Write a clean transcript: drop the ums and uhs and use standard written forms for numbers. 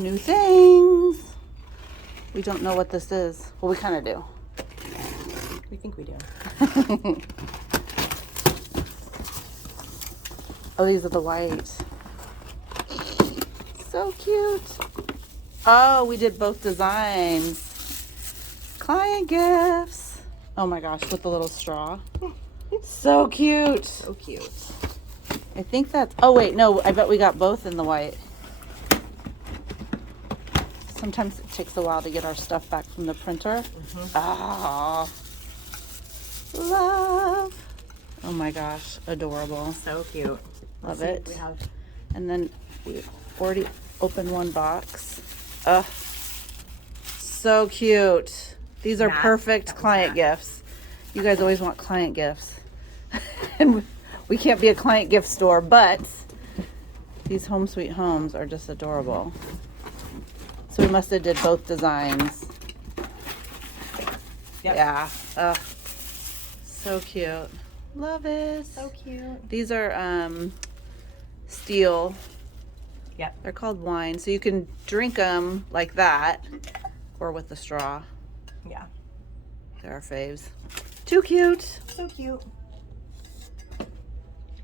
New things. We don't know what this is. Well, we kind of do. We think we do. Oh, these are the white. So cute. Oh, we did both designs. Client gifts. Oh my gosh, with the little straw. So cute. So cute. I think that's, oh wait, no, I bet we got both in the white. Sometimes it takes a while to get our stuff back from the printer. Ah, love. Oh my gosh, adorable. So cute. Love Let's see it. what we have. And then we already opened one box. So cute. These are Matte. perfect That was client matte. gifts. You guys always want client gifts. And we can't be a client gift store, but these home sweet homes are just adorable. So we must have did both designs. Yep. Yeah. So cute. Love it. So cute. These are steel. Yep. They're called wine. So you can drink them like that or with the straw. Yeah. They're our faves. Too cute. So cute.